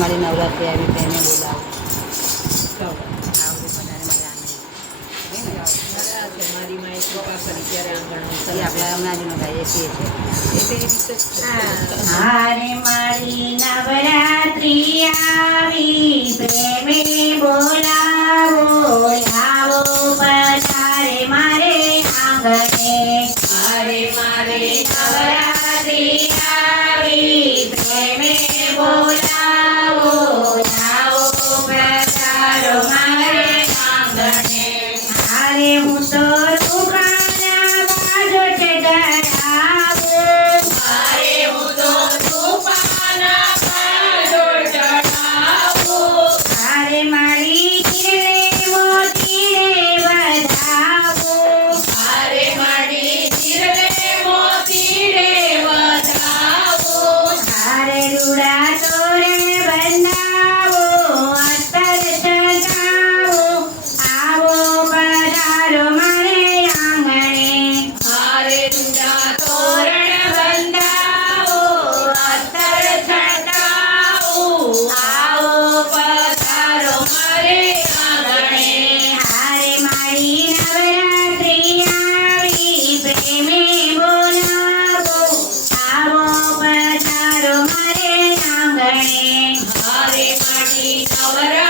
મારી નવરાત્રી આવી તેને બોલાવો. મારી માએ કૃપા કરી ત્યારે આંગણ આપણે હમણાં જ ગાઈએ છીએ. હારે મારી નવરાત્રી આવી પ્રેમે બોલાવો આવો પધારે મારે આંગણે. હારે મારી નવરાત્રી આવી પ્રેમે બોલાવો આવો પધારો મારે આંગણે. હારે હું તો દુકાના બાજુ ચડાવું. હારે હું તો દુકાના બાજુ ચડાવું. હારે મારી ચીરે મોતીને વધાવું. હારે મારી ચીરે મોતીને વધાવું. હારે રૂડા તોરે બનાવો અત્તર સજાવો આવો પધારો મારે આંગણે. હારે રૂડા તોરણ બંધાવો અત્તર છટાવો આવો પધારો મારે આંગણે. હારે મારી નવરાત્રી આવી પ્રેમે બોલાવો આવો પધારો મારે આંગણે. હારે મારી નવરાત્રી